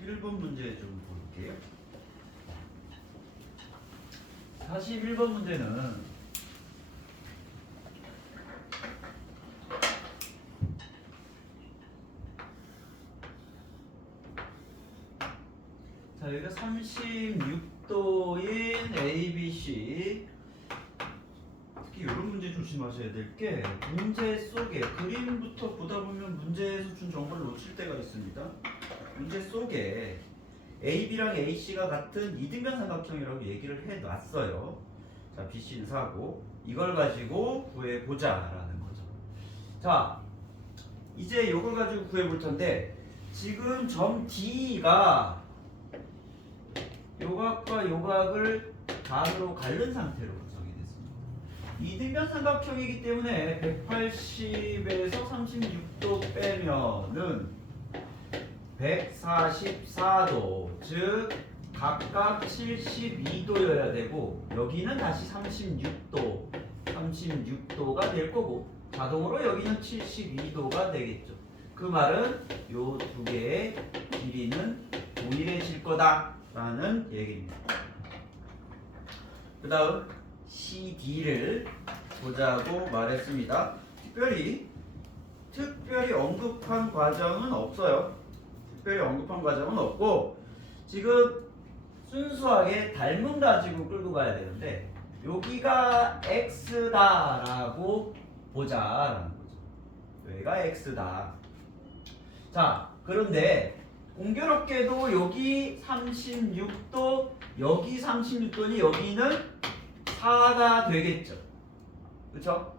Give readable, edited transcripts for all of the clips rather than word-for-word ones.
41번 문제 좀 볼게요. 41번 문제는 자, 여기가 36도인 ABC. 특히 이런 문제 조심하셔야 될 게 문제 속에 그림부터 보다 보면 문제에서 준 정보를 놓칠 때가 있습니다. 문제 속에 AB랑 AC가 같은 이등변 삼각형이라고 얘기를 해놨어요. 자, BC는 4고 이걸 가지고 구해보자라는 거죠. 자, 이제 이걸 가지고 구해볼 텐데 지금 점 D가 요각과 요각을 반으로 가른 상태로 구성이 됐습니다. 이등변 삼각형이기 때문에 180에서 36도 빼면은 144도, 즉 각각 72도여야 되고 여기는 다시 36도가 될 거고 자동으로 여기는 72도가 되겠죠. 그 말은 요 두 개의 길이는 동일해질 거다라는 얘기입니다. 그 다음 CD를 보자고 말했습니다. 특별히 언급한 과정은 없어요. 특별히 언급한 과정은 없고 지금 순수하게 닮음 가지고 끌고 가야 되는데 여기가 X다라고 보자라는 거죠. 여기가 X다. 자, 그런데 공교롭게도 여기 36도, 여기 36도니 여기는 4가 되겠죠. 그쵸?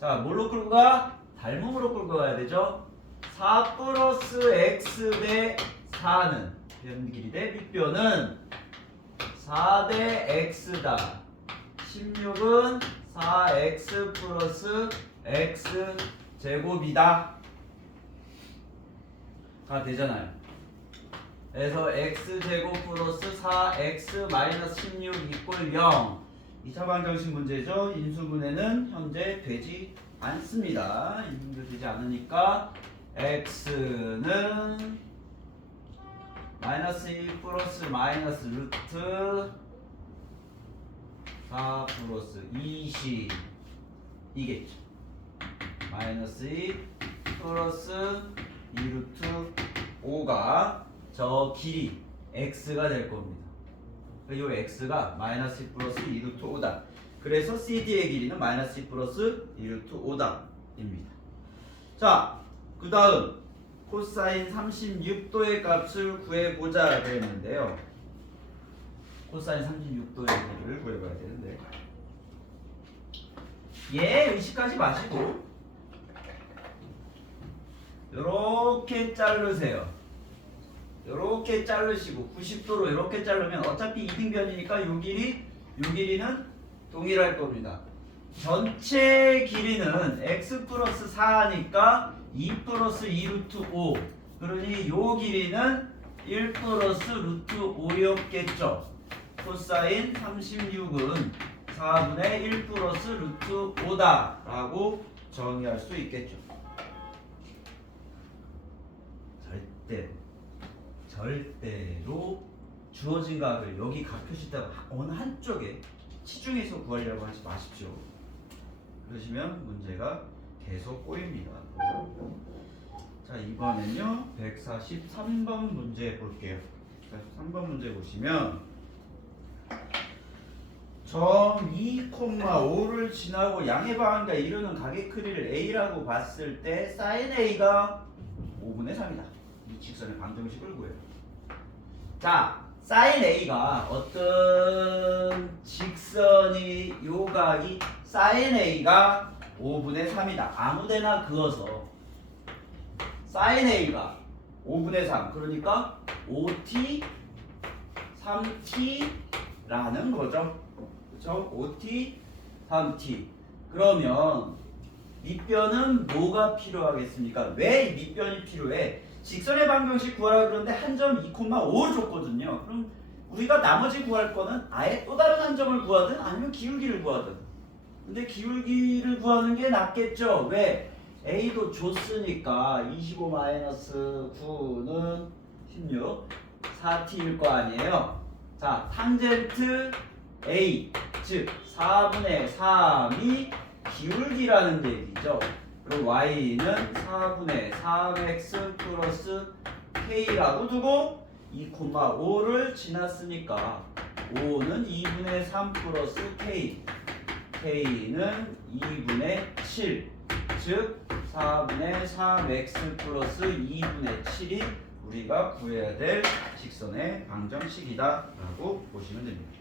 자, 뭘로 끌고 가? 닮음으로 끌고 가야 되죠. 4 플러스 X 대 4는 변 길이 대 밑변은 4 대 X다. 16은 4X 플러스 X 제곱이다. 가 되잖아요. 그래서 X제곱 플러스 4X 마이너스 16 이꼴 0. 2차 방정식 문제죠. 인수분해는 현재 되지 않습니다. 인수되지 않으니까 X는 마이너스 1 플러스 마이너스 루트 4 플러스 20 이겠죠. 마이너스 2 플러스 2 루트 5가 저 길이 x가 될 겁니다. 이 x가 마이너스 2 플러스 2 루트 5다. 그래서 CD의 길이는 마이너스 2 플러스 2 루트 5다 입니다. 자, 그 다음 코사인 36도의 값을 구해보자 되었는데요. 코사인 36도의 길이를 구해봐야 되는데 얘 의식하지 마시고 요렇게 자르세요. 요렇게 자르시고 90도로 이렇게 자르면 어차피 이등변이니까 요 길이는 동일할 겁니다. 전체 길이는 x 플러스 4니까 2 플러스 2 루트 5. 그러니 요 길이는 1 플러스 루트 5였겠죠. 코사인 36은 4분의 1 플러스 루트 5다 라고 정의할 수 있겠죠. 절대로 주어진 값을 여기 각 표시에다가 어느 한쪽에 치중해서 구하려고 하지 마십시오. 그러시면 문제가 계속 꼬입니다. 자, 이번엔요 143번 문제 볼게요. 143번 문제 보시면 점 2,5를 지나고 양의 방향과 이루는 각의 크기를 A라고 봤을 때 sin A가 5분의 3이다. 이 직선의 방정식을 구해요. 자, sin A가 어떤 직선이 요각이 sin A가 5분의 3이다. 아무데나 그어서 sin A가 5분의 3 그러니까 5t 3t라는 거죠. 그렇죠? 5t 3t 그러면 밑변은 뭐가 필요하겠습니까? 왜 밑변이 필요해? 직선의 방정식 구하라 그러는데 한 점 2,5를 줬거든요. 그럼 우리가 나머지 구할 거는 아예 또 다른 한 점을 구하든 아니면 기울기를 구하든. 근데 기울기를 구하는 게 낫겠죠. 왜? A도 줬으니까 25-9는 16 4t일 거 아니에요. 자, 탄젠트 A, 즉 4분의 3이 기울기라는 얘기죠. 그럼 y는 4분의 3x 플러스 k라고 두고 2,5를 지났으니까 5는 2분의 3 플러스 k, k는 2분의 7, 즉 4분의 3x 플러스 2분의 7이 우리가 구해야 될 직선의 방정식이다 라고 보시면 됩니다.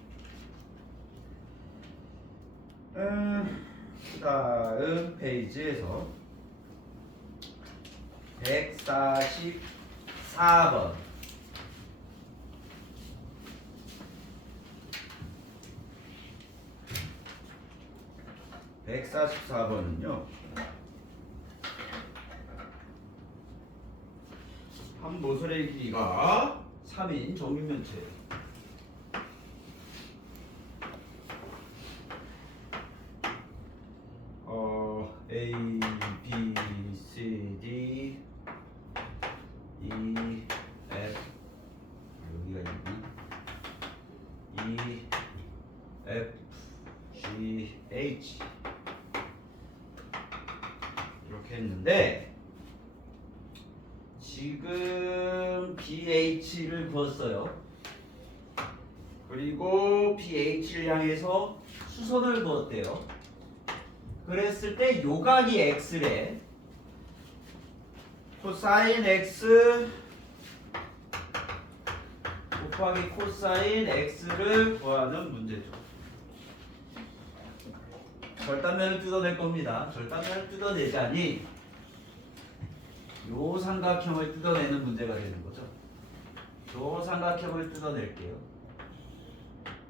그 다음 페이지에서 144번 144번은요 한 모서리의 길이가 3인 정육면체예요. A, B, C, D, E, F 여기가 있나? E, F, G, H 이렇게 했는데 지금 BH를 그었어요. 그리고 BH를 향해서 수선을 그었대요. 그랬을 때 요각이 X래. 코사인 X 곱하기 코사인 X를 구하는 문제죠. 절단면을 뜯어낼 겁니다. 절단면을 뜯어내자니 요 삼각형을 뜯어내는 문제가 되는 거죠. 요 삼각형을 뜯어낼게요.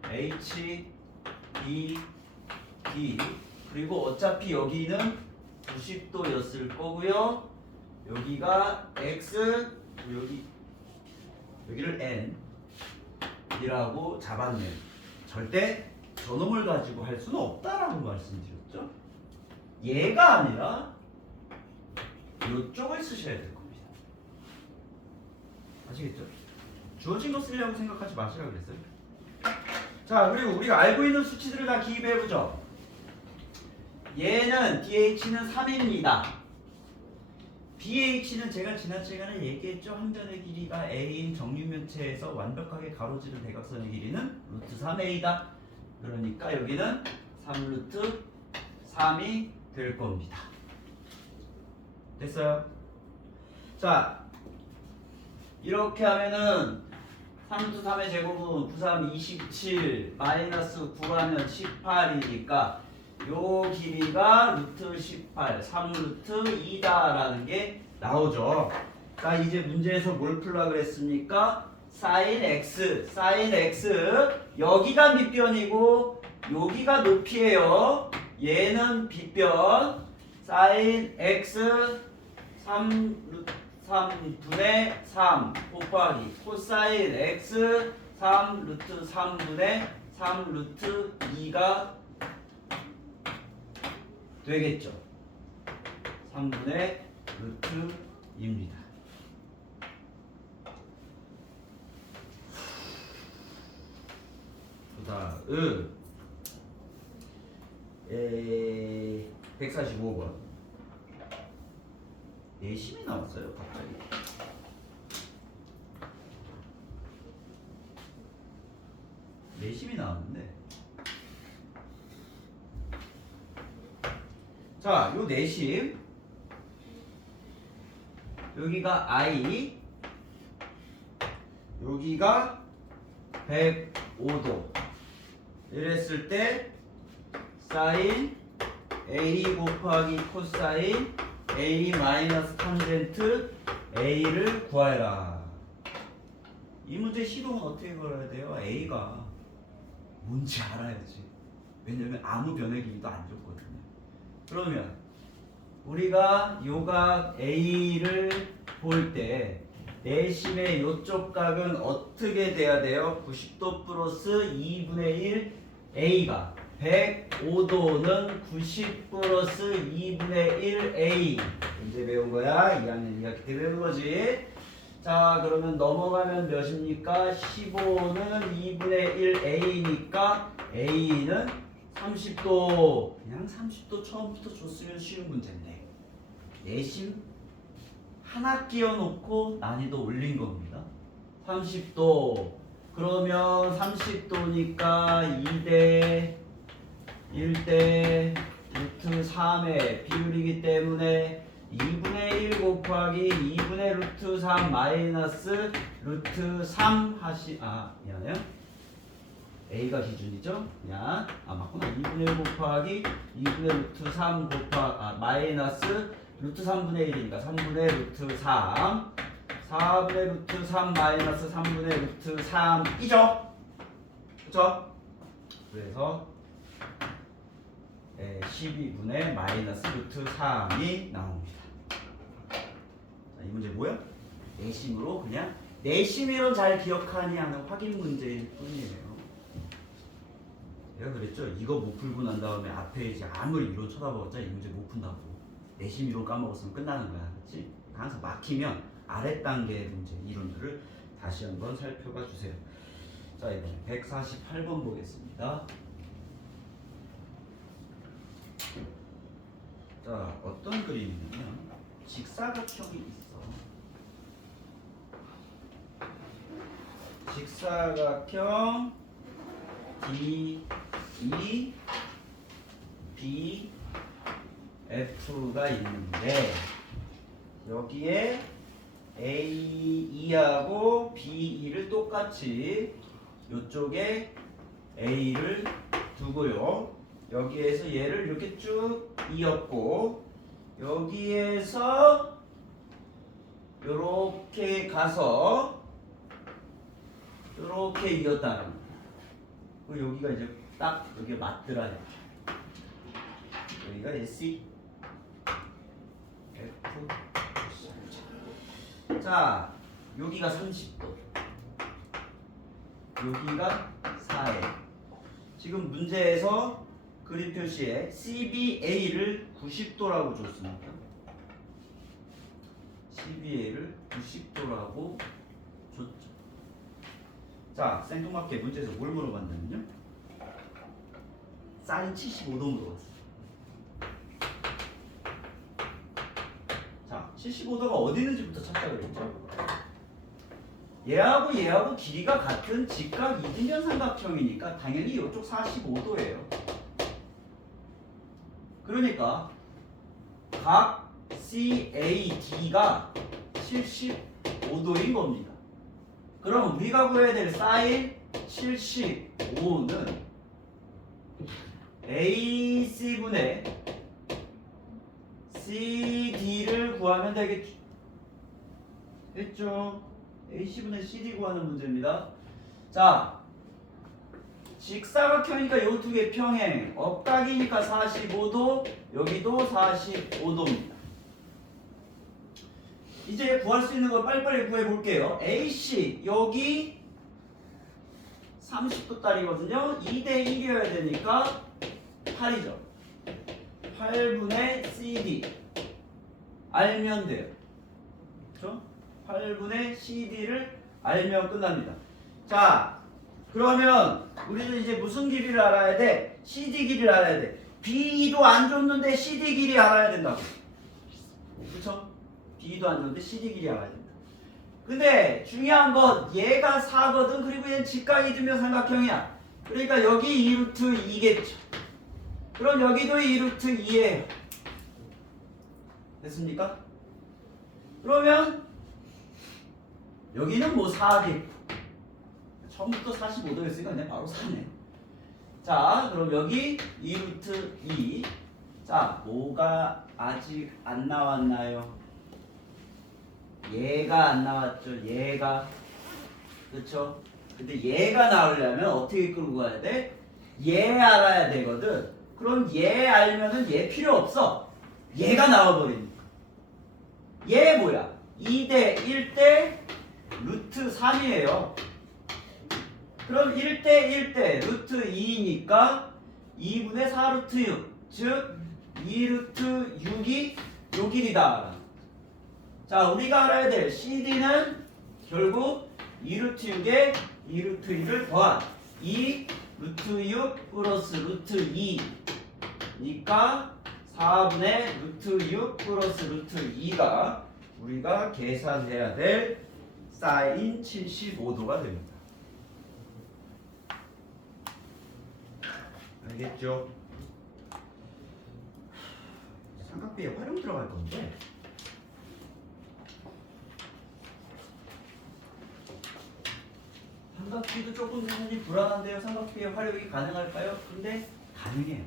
H, B, D 그리고 어차피 여기는 90도였을 거고요. 여기가 X, 여기를 N 이라고 잡았네요. 절대 저놈을 가지고 할 수는 없다라고 말씀드렸죠. 얘가 아니라 이쪽을 쓰셔야 될 겁니다. 아시겠죠? 주어진 거 쓰려고 생각하지 마시라고 그랬어요. 자, 그리고 우리가 알고 있는 수치들을 다 기입해보죠. 얘는 DH는 3입니다. BH는 제가 지난 시간에 얘기했죠. 한 변의 길이가 A인 정육면체에서 완벽하게 가로지른 대각선의 길이는 루트 3A다. 그러니까 여기는 3루트 3이 될 겁니다. 됐어요? 자, 이렇게 하면은 3루트 3의 제곱은 9, 3, 27 마이너스 9하면 18이니까 요 길이가 루트 18, 3루트 2다라는 게 나오죠. 자, 이제 문제에서 뭘 풀라 그랬습니까? 사인 x, 사인 x 여기가 밑변이고 여기가 높이에요. 얘는 빗변 사인 x 3분의 3 곱하기 코사인 x 3루트 3분의 3루트 2가 되겠죠. 3분의 루트입니다. 그 다음 145번 내심이 나왔어요. 갑자기 내심이 나왔는데 자, 요 내심 여기가 I 여기가 105도 이랬을 때 사인 A 곱하기 코사인 A 마이너스 탄젠트 A를 구하라. 이 문제 시동은 어떻게 걸어야 돼요? A가 뭔지 알아야지. 왜냐면 아무 변의 길이도 안 줬거든요. 그러면 우리가 요각 A를 볼 때 내심의 요쪽 각은 어떻게 돼야 돼요? 90도 플러스 2분의 1 A가 105도는 90 플러스 2분의 1 A. 언제 배운 거야? 2학년 2학기 때 배운 거지. 자, 그러면 넘어가면 몇입니까? 15는 2분의 1 a니까 a는 30도. 그냥 30도 처음부터 줬으면 쉬운 문제인데 내심 하나 끼워놓고 난이도 올린 겁니다. 30도. 그러면 30도니까 2대 1대 루트 3의 비율이기 때문에 2분의 1 곱하기 2분의 루트 3 마이너스 루트 3 미안해요. A가 기준이죠? 그냥 맞구나. 2분의 1 곱하기 2분의 루트 3 마이너스 루트 3분의 1이니까 3분의 루트 3 4분의 루트 3 마이너스 3분의 루트 3이죠? 그쵸? 그래서 12분의 마이너스 루트 3이 나옵니다. 자, 이 문제 뭐야? 내심으로 그냥 내심이론 잘 기억하니 하는 확인 문제일 뿐이에요. 내가 그랬죠? 이거 못 풀고 난 다음에 앞에 이제 아무리 이론 쳐다봤자 이 문제 못 푼다고. 내심 이론 까먹었으면 끝나는 거야. 그렇지? 항상 막히면 아래 단계의 문제 이론들을 다시 한번 살펴봐 주세요. 자, 이번에 148번 보겠습니다. 자, 어떤 그림이냐면 직사각형이 있어. 직사각형 D, E, B, F가 있는데 여기에 A2하고 B2를 똑같이 이쪽에 A를 두고요. 여기에서 얘를 이렇게 쭉 이었고 여기에서 이렇게 가서 이렇게 이었다는 거예요. 여기가 이제 딱 여기 맞더라. 여기가 SE F. 자, 여기가 30도, 여기가 4에. 지금 문제에서 그림 표시에 CBA를 90도라고 줬습니다. CBA를 90도라고 줬죠. 자, 생뚱맞게 문제에서 뭘 물어봤냐면요. 사인 75도 물어봤어요. 자, 75도가 어디 있는지부터 찾자 그랬죠. 얘하고 길이가 같은 직각 이등변 삼각형이니까 당연히 이쪽 45도예요. 그러니까 각 CAD가 75도인 겁니다. 그럼 우리가 구해야 될 사인 75는 AC분의 CD를 구하면 되겠죠. 됐죠? AC분의 CD 구하는 문제입니다. 자, 직사각형이니까 이 두 개 평행, 억각이니까 45도, 여기도 45도입니다. 이제 구할 수 있는 걸 빨리빨리 구해 볼게요. AC 여기 30도짜리거든요. 2대 1이어야 되니까 8이죠. 8분의 CD 알면 돼요. 그렇죠? 8분의 CD를 알면 끝납니다. 자, 그러면 우리는 이제 무슨 길이를 알아야 돼? CD 길이를 알아야 돼. B도 안 줬는데 CD 길이 알아야 된다고. 그렇죠? B도 안 줬는데 CD 길이 알아야 된다. 근데 중요한 건 얘가 4거든. 그리고 얘는 직각 이등변 삼각형이야. 그러니까 여기 2루트 2겠죠. 그럼 여기도 2루트 2예요. 됐습니까? 그러면 여기는 뭐 4겠고 처음부터 45도였으니까 그냥 바로 4네. 자, 그럼 여기 2루트 2. 자, 뭐가 아직 안 나왔나요? 얘가 안 나왔죠. 얘가. 그쵸? 근데 얘가 나오려면 어떻게 끌고 가야 돼? 얘 알아야 되거든. 그럼 얘 알면은 얘 필요 없어. 얘가 나와버리니까. 얘 뭐야? 2대 1대 루트 3이에요. 그럼 1대 1대 루트 2니까 2분의 4 루트 6. 즉 2루트 6이 요 길이다. 자, 우리가 알아야 될 CD는 결국 2루트 6에 2루트 1을 더한 2 루트 6 플러스 루트 2니까 4분의 루트 6 플러스 루트 2가 우리가 계산해야 될 사인 75도가 됩니다. 알겠죠? 삼각비에 활용 들어갈 건데 삼각비도 조금 대단히 불안한데요. 삼각비의 활용이 가능할까요? 근데 가능해요.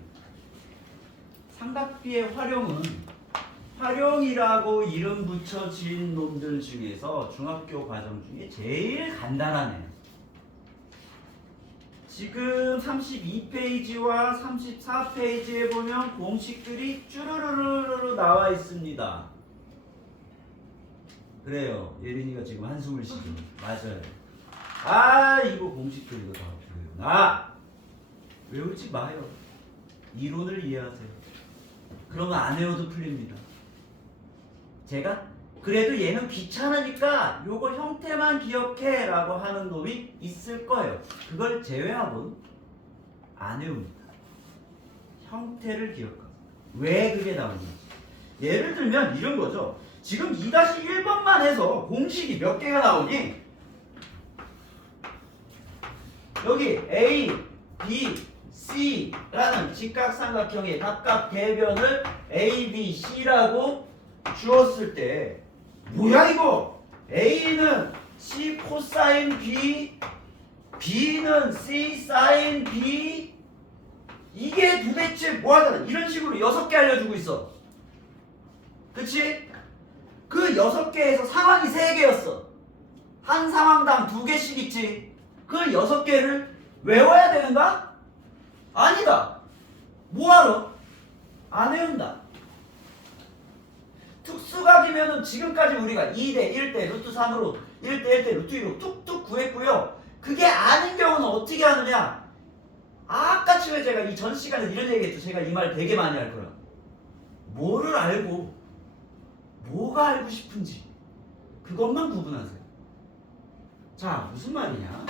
삼각비의 활용은 활용이라고 이름 붙여진 놈들 중에서 중학교 과정 중에 제일 간단한 애. 지금 32페이지와 34페이지에 보면 공식들이 쭈루루루루 나와 있습니다. 그래요. 예린이가 지금 한숨을 쉬죠. 맞아요. 아 이거 공식들 이거 다 외우나? 외우지 마요. 이론을 이해하세요. 그러면 안 외워도 풀립니다. 제가 그래도 얘는 귀찮으니까 요거 형태만 기억해 라고 하는 놈이 있을 거예요. 그걸 제외하고는 안 외웁니다. 형태를 기억하고 왜 그게 나오는지. 예를 들면 이런 거죠. 지금 2-1번만 해서 공식이 몇 개가 나오니 여기 A, B, C라는 직각삼각형의 각각 대변을 A, B, C라고 주었을 때 뭐야 이거? A는 C 코사인 B, B는 C 사인 B. 이게 도대체 뭐하잖아. 이런 식으로 6개 알려주고 있어. 그치? 그 6개에서 상황이 3개였어. 한 상황당 2개씩 있지. 그 6개를 외워야 되는가? 아니다. 뭐하러? 안 외운다. 특수각이면은 지금까지 우리가 2대 1대 루트 3으로 1대 1대 루트 2로 툭툭 구했고요. 그게 아닌 경우는 어떻게 하느냐? 아까 전에 제가 이 전 시간에 이런 얘기했죠. 제가 이 말 되게 많이 할 거라. 뭐를 알고 뭐가 알고 싶은지 그것만 구분하세요. 자, 무슨 말이냐?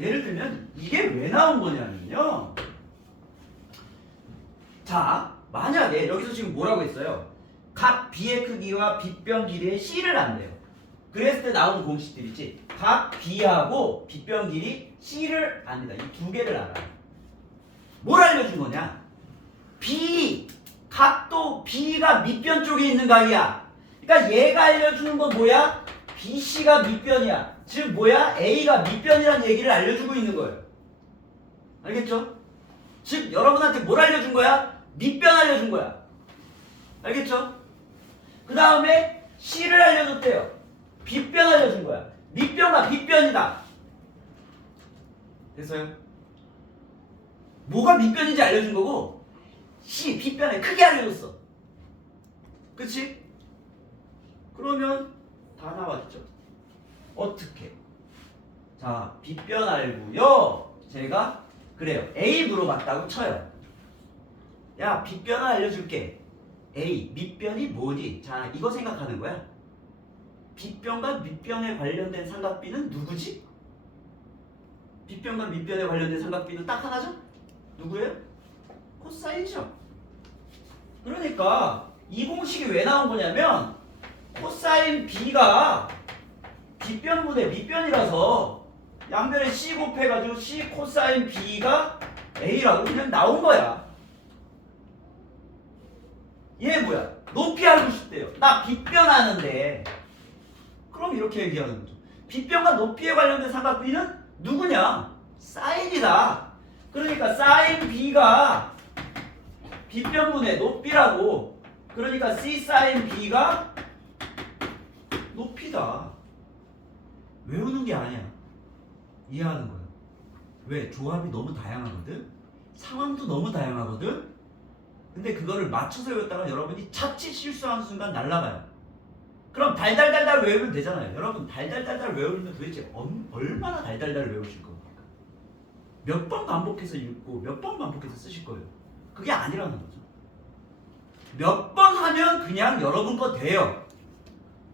예를 들면 이게 왜 나온 거냐면요. 자, 만약에 여기서 지금 뭐라고 했어요? 각 B의 크기와 빗변 길이의 C를 안대요. 그랬을 때 나오는 공식들이지. 각 B하고 빗변 길이 C를 안다. 이 2개를 알아요. 뭘 알려준 거냐? B, 각도 B가 밑변 쪽에 있는 각이야. 그러니까 얘가 알려주는 건 뭐야? BC가 밑변이야. 즉 뭐야? A가 밑변이라는 얘기를 알려주고 있는 거예요. 알겠죠? 즉 여러분한테 뭘 알려준 거야? 밑변 알려준 거야. 알겠죠? 그 다음에 C를 알려줬대요. 빗변 알려준 거야. 밑변과 빗변이다. 됐어요? 뭐가 밑변인지 알려준 거고 C, 빗변의 크게 알려줬어. 그치? 그러면 다 나왔죠. 어떻게? 자, 빗변 알고요. 제가 그래요. A 물어봤다고 쳐요. 야, 빗변을 알려줄게. A, 밑변이 뭐니? 자, 이거 생각하는 거야. 빗변과 밑변에 관련된 삼각비는 누구지? 빗변과 밑변에 관련된 삼각비는 딱 하나죠? 누구예요? 코사인이죠. 그러니까 이 공식이 왜 나온 거냐면 코사인 B가 빗변분의 밑변이라서 양변에 C 곱해가지고 C 코사인 B가 A라고 그냥 나온 거야. 얘 뭐야? 높이 알고 싶대요. 나 빗변 아는데. 그럼 이렇게 얘기하는 거죠. 빗변과 높이에 관련된 삼각비는 누구냐? 사인이다. 그러니까 사인 B가 빗변분의 높이라고. 그러니까 C 사인 B가 높이다. 외우는 게 아니야. 이해하는 거야. 왜? 조합이 너무 다양하거든. 상황도 너무 다양하거든. 근데 그거를 맞춰서 외웠다가 여러분이 자칫 실수하는 순간 날아가요. 그럼 달달달달 외우면 되잖아요. 여러분 달달달달 외우면 도대체 얼마나 달달달 외우실 겁니까? 몇 번 반복해서 읽고 몇 번 반복해서 쓰실 거예요. 그게 아니라는 거죠. 몇 번 하면 그냥 여러분 거 돼요.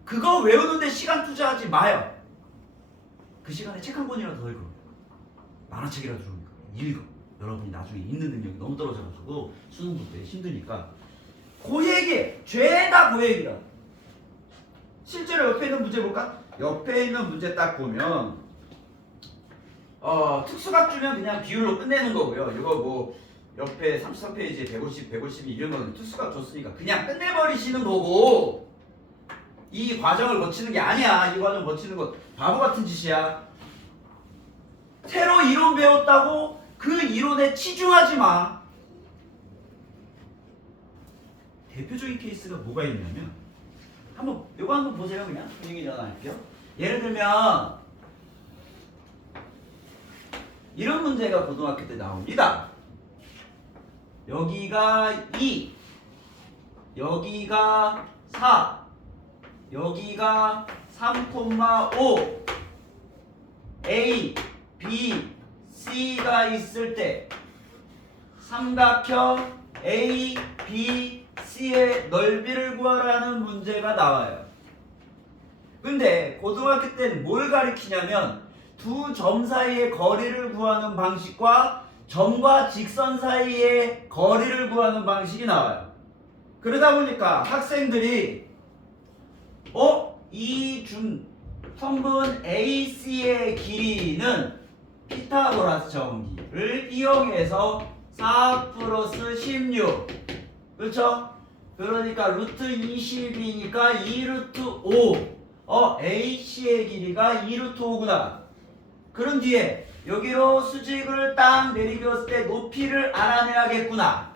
그거 외우는데 시간 투자하지 마요. 그 시간에 책 한 권이라도 더 읽어. 만화책이라도 좀 읽어. 여러분이 나중에 읽는 능력이 너무 떨어져가지고 수능 볼 때 힘드니까. 그 얘기, 죄다 그 얘기다. 실제로 옆에 있는 문제 볼까? 옆에 있는 문제 딱 보면 특수각 주면 그냥 비율로 끝내는 거고요. 이거 뭐 옆에 33페이지에 150, 152 이런 거는 특수각 줬으니까 그냥 끝내버리시는 거고, 이 과정을 거치는 게 아니야. 이 과정 거치는 거 바보 같은 짓이야. 새로 이론 배웠다고 그 이론에 치중하지 마. 대표적인 케이스가 뭐가 있냐면, 요거 한번 보세요. 그냥 분위기 전환할게요. 예를 들면 이런 문제가 고등학교 때 나옵니다. 여기가 2, 여기가 4, 여기가 3,5, A, B, C가 있을 때 삼각형 A, B, C의 넓이를 구하라는 문제가 나와요. 근데 고등학교 때는 뭘 가리키냐면 두 점 사이의 거리를 구하는 방식과 점과 직선 사이의 거리를 구하는 방식이 나와요. 그러다 보니까 학생들이 이 성분 AC의 길이는 피타고라스 정기를 이용해서 4 플러스 16, 그렇죠? 그러니까 루트 20이니까 2 루트 5. AC의 길이가 2 루트 5구나. 그런 뒤에 여기로 수직을 딱 내리겼을 때 높이를 알아내야겠구나.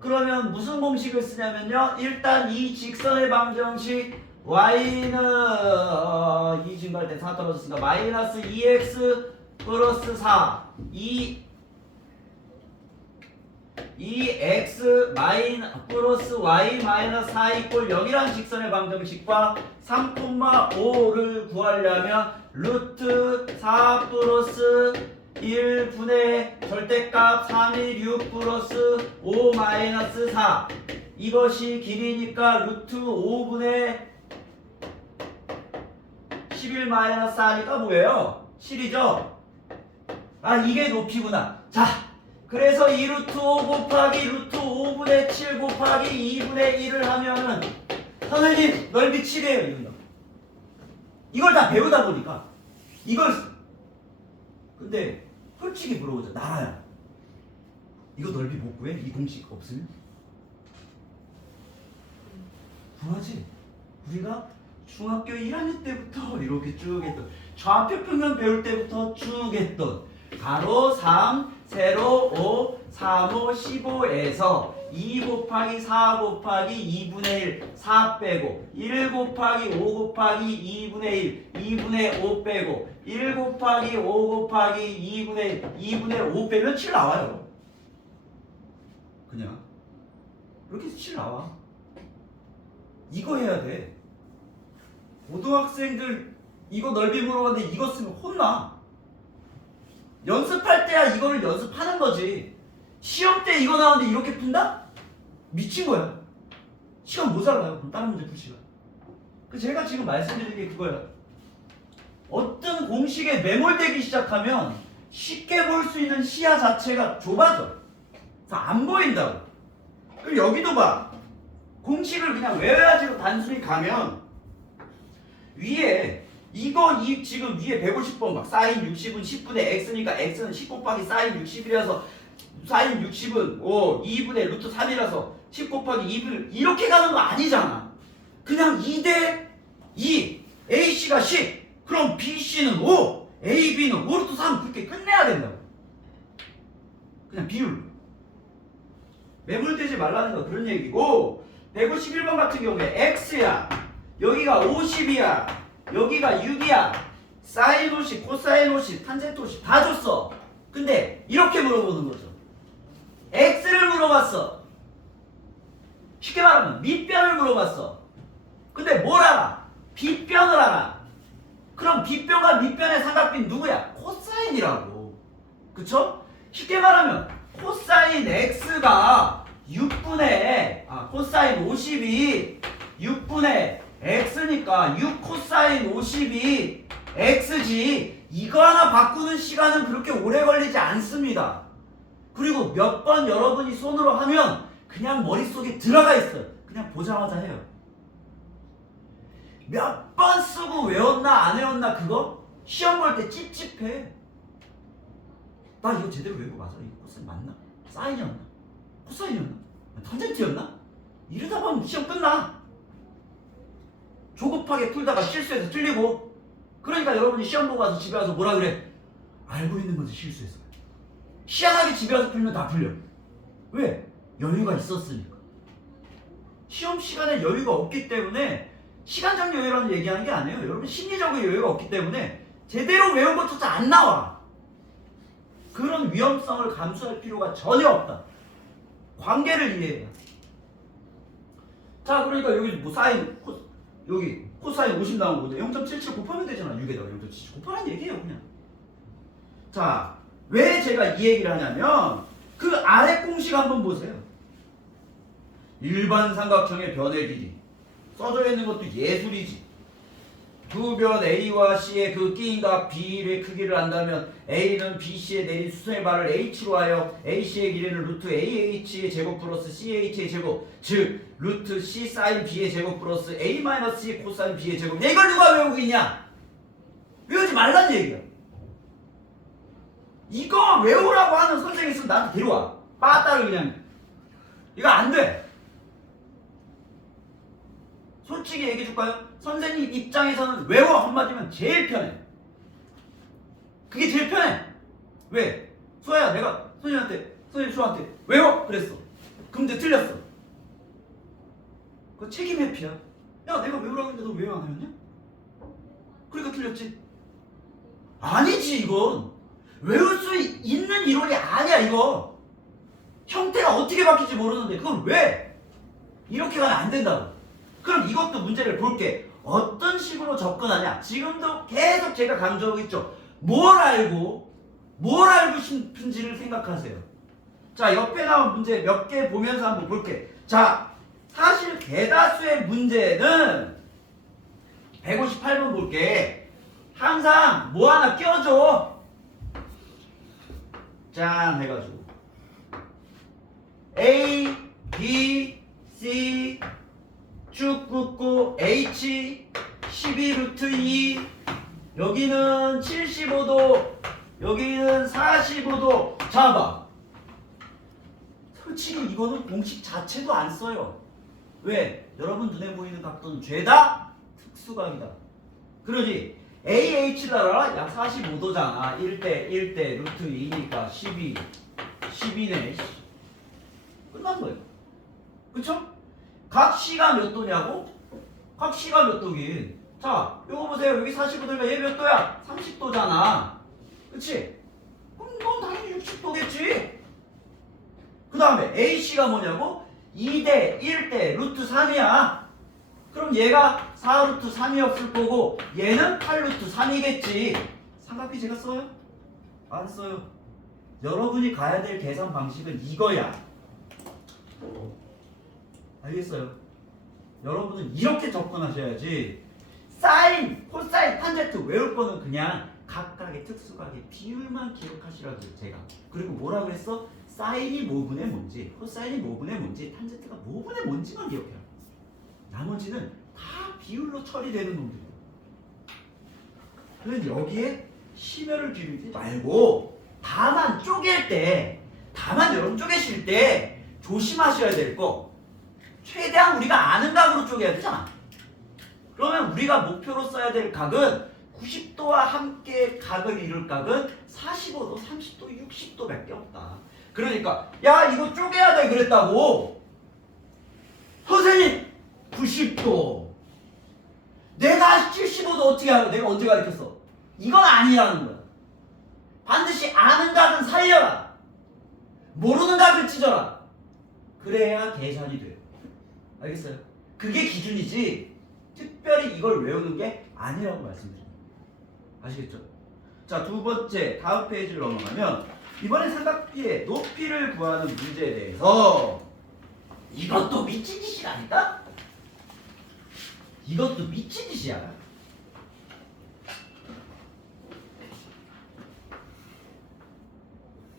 그러면 무슨 공식을 쓰냐면요. 일단 이 직선의 방정식 y는 이 증가할 때 4 떨어졌으니까 마이너스 2x 플러스 4 2x 플러스 y 마이너스 4 이꼴 0이란 직선의 방정식과 3,5를 구하려면 루트 4 플러스 1분의 절대값 3이 6 플러스 5 마이너스 4, 이것이 길이니까 루트 5분의 11 마이너스 4니까 뭐예요? 7이죠? 이게 높이구나. 자, 그래서 2 루트 5 곱하기 루트 5분의 7 곱하기 2분의 1을 하면은 선생님 넓이 7이에요. 이걸 다 배우다 보니까 근데 솔직히 물어보자. 나라야, 이거 넓이 못 구해? 이 공식 없으면? 구하지. 우리가 중학교 1학년 때부터 이렇게 쭉 했던, 좌표 평면 배울 때부터 쭉 했던 가로 3, 세로 5, 3, 5, 15에서 2 곱하기 4 곱하기 2분의 1, 4 빼고 1 곱하기 5 곱하기 2분의 1, 2분의 5 빼고 1 곱하기 5 곱하기 2분의 1, 2분의 5 빼면 7 나와요. 그냥 이렇게 해서 7 나와. 이거 해야 돼. 고등학생들 이거 넓이 물어봤는데 이거 쓰면 혼나. 연습할 때야 이거를 연습하는 거지. 시험 때 이거 나오는데 이렇게 푼다? 미친 거야. 시간 모자라요. 그럼 다른 문제 풀 시간. 제가 지금 말씀드린 게 그거야. 어떤 공식에 매몰되기 시작하면 쉽게 볼 수 있는 시야 자체가 좁아져. 그래서 안 보인다고. 그럼 여기도 봐. 공식을 그냥 외워야지로 단순히 가면 위에 지금 위에 150번 막 사인 60은 10분의 x니까 x는 10 곱하기 사인 60이라서 사인 60은 2분의 루트 3이라서 10 곱하기 2분의 이렇게 가는 거 아니잖아. 그냥 2대 2 AC가 10, 그럼 BC는 5, AB는 5 루트 3 그렇게 끝내야 된다고. 그냥 비율로. 매몰되지 말라는 거 그런 얘기고, 151번 같은 경우에 x야, 여기가 50이야, 여기가 6이야. 사인 50, 코사인 50, 탄젠트 50 다 줬어. 근데 이렇게 물어보는 거죠. x를 물어봤어. 쉽게 말하면 밑변을 물어봤어. 근데 뭘 알아? 빗변을 알아. 그럼 빗변과 밑변의 삼각비는 누구야? 코사인이라고. 그쵸? 쉽게 말하면 코사인 x가 6분의 코사인 50이 6분의 x니까 6 코사인 52 x지. 이거 하나 바꾸는 시간은 그렇게 오래 걸리지 않습니다. 그리고 몇 번 여러분이 손으로 하면 그냥 머릿속에 들어가 있어요. 그냥 보자마자 해요. 몇 번 쓰고 외웠나 안 외웠나 그거 시험 볼 때 찝찝해. 나 이거 제대로 외우고 맞아? 이거 코사인 맞나? 사인이었나? 코사인이었나? 탄젠트였나? 이러다 보면 시험 끝나. 조급하게 풀다가 실수해서 틀리고. 그러니까 여러분이 시험 보고 와서 집에 와서 뭐라 그래? 알고 있는 건지 실수했어. 희한하게 집에 와서 풀면 다 풀려. 왜? 여유가 있었으니까. 시험 시간에 여유가 없기 때문에 시간적 여유라는 얘기하는 게 아니에요. 여러분 심리적인 여유가 없기 때문에 제대로 외운 것조차 안 나와. 그런 위험성을 감수할 필요가 전혀 없다. 관계를 이해해요. 자, 그러니까 여기 뭐 사인 여기 코사인 50 나오고 0.77 곱하면 되잖아. 6에다가 0.77 곱하는 얘기예요 그냥. 자, 왜 제가 이 얘기를 하냐면 그 아래 공식 한번 보세요. 일반 삼각형의 변의 길이 써져 있는 것도 예술이지. 두 변 A와 C의 그 끼인각 B의 크기를 안다면 A는 BC에 내린 수선의 발을 H로 하여 AC의 길이는 루트 AH의 제곱 플러스 CH의 제곱, 즉 루트 C 사인 B의 제곱 플러스 A 마이너스 C 코사인 B의 제곱. 이걸 누가 외우고 있냐? 외우지 말란 얘기야. 이거 외우라고 하는 선생님 있으면 나한테 데려와. 빠따를 그냥. 이거 안 돼. 솔직히 얘기해 줄까요? 선생님 입장에서는 외워 한마디면 제일 편해. 그게 제일 편해. 왜? 수아야, 내가 선생님 수아한테 외워 그랬어. 근데 틀렸어. 그거 책임 회피야. 야, 내가 외우라고 했는데 너 왜 안 외웠냐? 그러니까 틀렸지. 아니지. 이건 외울 수 있는 이론이 아니야. 이거 형태가 어떻게 바뀔지 모르는데 그걸 왜 이렇게 가면 안 된다고. 그럼 이것도 문제를 볼게. 어떤 식으로 접근하냐. 지금도 계속 제가 강조하고 있죠. 뭘 알고 싶은지를 생각하세요. 자, 옆에 나온 문제 몇 개 보면서 한번 볼게. 자, 사실 대다수의 문제는 158번 볼게. 항상 뭐 하나 껴줘. 짠 해가지고 A, B, C 쭉 긋고 H 12 루트 2 여기는 75도 여기는 45도. 잡아. 솔직히 이거는 공식 자체도 안 써요. 왜? 여러분 눈에 보이는 각도는 죄다 특수각이다. 그러지 AH라라 약 45도잖아. 1대 루트 2니까 12네. 끝난 거예요. 그쵸? 각 C가 몇 도냐고? 각 C가 몇 도긴. 자, 요거 보세요. 여기 45도니까 얘 몇 도야? 30도잖아. 그치? 그럼 넌 당연히 60도겠지. 그 다음에 AC가 뭐냐고? 2대 1대 루트 3이야. 그럼 얘가 4 루트 3이었을 거고 얘는 8 루트 3이겠지. 삼각비 제가 써요? 안 써요. 여러분이 가야 될 계산 방식은 이거야. 알겠어요? 여러분은 이렇게 접근하셔야지. 사인, 코사인, 탄젠트 외울 거는 그냥 각각의 특수각의 비율만 기억하시라고요. 제가. 그리고 뭐라 그랬어? 사인이 뭐분의 뭔지, 코사인이 뭐분의 뭔지, 탄젠트가 뭐분의 뭔지만 기억해요. 나머지는 다 비율로 처리되는 놈들이에요. 그래서 여기에 심혈을 기울이지 말고 다만 여러분 쪼개실 때 조심하셔야 될 거, 최대한 우리가 아는 각으로 쪼개야 되잖아. 그러면 우리가 목표로 써야 될 각은 90도와 함께 각을 이룰 각은 45도, 30도, 60도밖에 없다. 그러니까 야 이거 쪼개야 돼 그랬다고. 선생님 90도. 내가 75도 어떻게 알아? 내가 언제 가르쳤어? 이건 아니라는 거야. 반드시 아는 각은 살려라. 모르는 각을 찢어라. 그래야 계산이 돼요. 알겠어요? 그게 기준이지 특별히 이걸 외우는 게 아니라고 말씀드립니다. 아시겠죠? 자, 두 번째 다음 페이지를 넘어가면 이번에 삼각비의 높이를 구하는 문제에 대해서 이것도 미친 짓이 아니다? 이것도 미친 짓이야.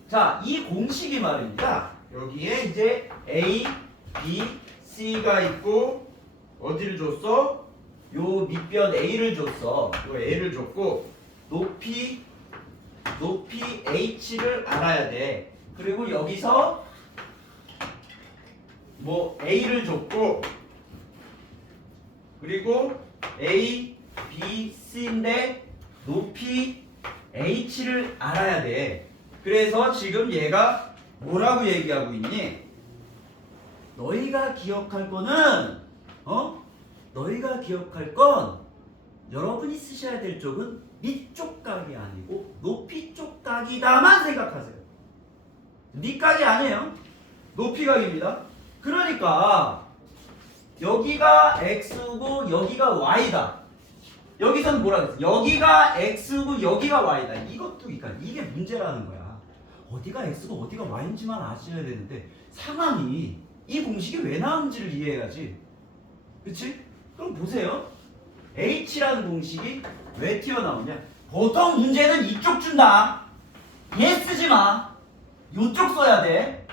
자, 이 공식이 말입니다. 여기에 이제 A, B, C가 있고 어디를 줬어? 요 밑변 A를 줬어. 요 A를 줬고 높이 H를 알아야 돼. 그리고 여기서 뭐 A를 줬고 그리고 A, B, C인데 높이 H를 알아야 돼. 그래서 지금 얘가 뭐라고 얘기하고 있니? 너희가 기억할 거는 너희가 기억할 건 여러분이 쓰셔야 될 쪽은 밑쪽 각이 아니고 높이 쪽 각이다만 생각하세요. 밑각이 아니에요. 높이 각입니다. 그러니까 여기가 x고 여기가 y다. 여기서는 뭐라 그랬어? 여기가 x고 여기가 y다. 이것도 그러니까 이게 문제라는 거야. 어디가 x고 어디가 y인지만 아셔야 되는데 상황이 이 공식이 왜 나오는지를 이해해야지. 그치? 그럼 보세요. h라는 공식이 왜 튀어나오냐? 보통 문제는 이쪽 준다. 얘 쓰지 마. 요쪽 써야 돼.